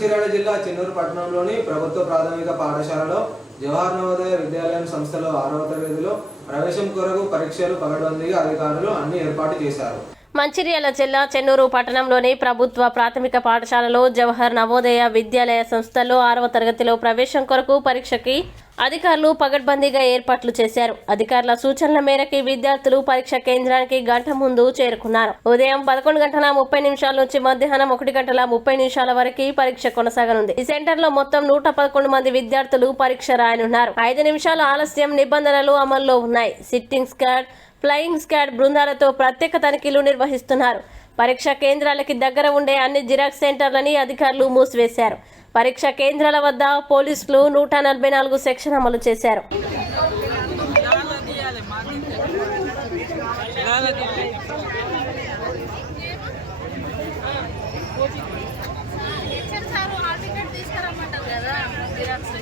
మంచిర్యాల జిల్లా చెన్నూరు పట్టణంలోని ప్రభుత్వ ప్రాథమిక పాఠశాలలో జవహర్ నవోదయ విద్యాలయం సంస్థలో 6వ తరగతిలో ప్రవేశం కొరకు పరీక్షలు పగడ్బందీగా అధికారులు అన్ని ఏర్పాటు చేశారు. మంచిర్యాల జిల్లా చెన్నూరు పట్టణంలోని ప్రభుత్వ ప్రాథమిక పాఠశాలలో జవహర్ నవోదయ విద్యాలయ సంస్థలో 6వ తరగతిలో ప్రవేశం కొరకు పరీక్షకి అధికారులు పగడ్బందీగా ఏర్పాట్లు చేశారు. అధికారుల సూచనల మేరకు విద్యార్థులు పరీక్ష కేంద్రానికి గంట ముందు చేరుకున్నారు. ఉదయం 11:30 నుంచి మధ్యాహ్నం 1:30 వరకు పరీక్ష కొనసాగనుంది. ఈ సెంటర్ లో మొత్తం 111 మంది విద్యార్థులు పరీక్ష రాయనున్నారు. 5 నిమిషాల ఆలస్యం నిబంధనలు అమల్లో ఉన్నాయి. సిట్టింగ్ స్క్వాడ్, ఫ్లయింగ్ స్క్వాడ్ బృందాలతో ప్రత్యేక తనిఖీలు నిర్వహిస్తున్నారు. పరీక్షా కేంద్రాలకి దగ్గర ఉండే అన్ని జిరాక్స్ సెంటర్లని అధికారులు మూసివేశారు. పరీక్షా కేంద్రాల వద్ద పోలీసులు 144 సెక్షన్ అమలు చేశారు. సార్ హాల్ టికెట్ తీసుకురమ్మంటారు కదా జిరాక్స్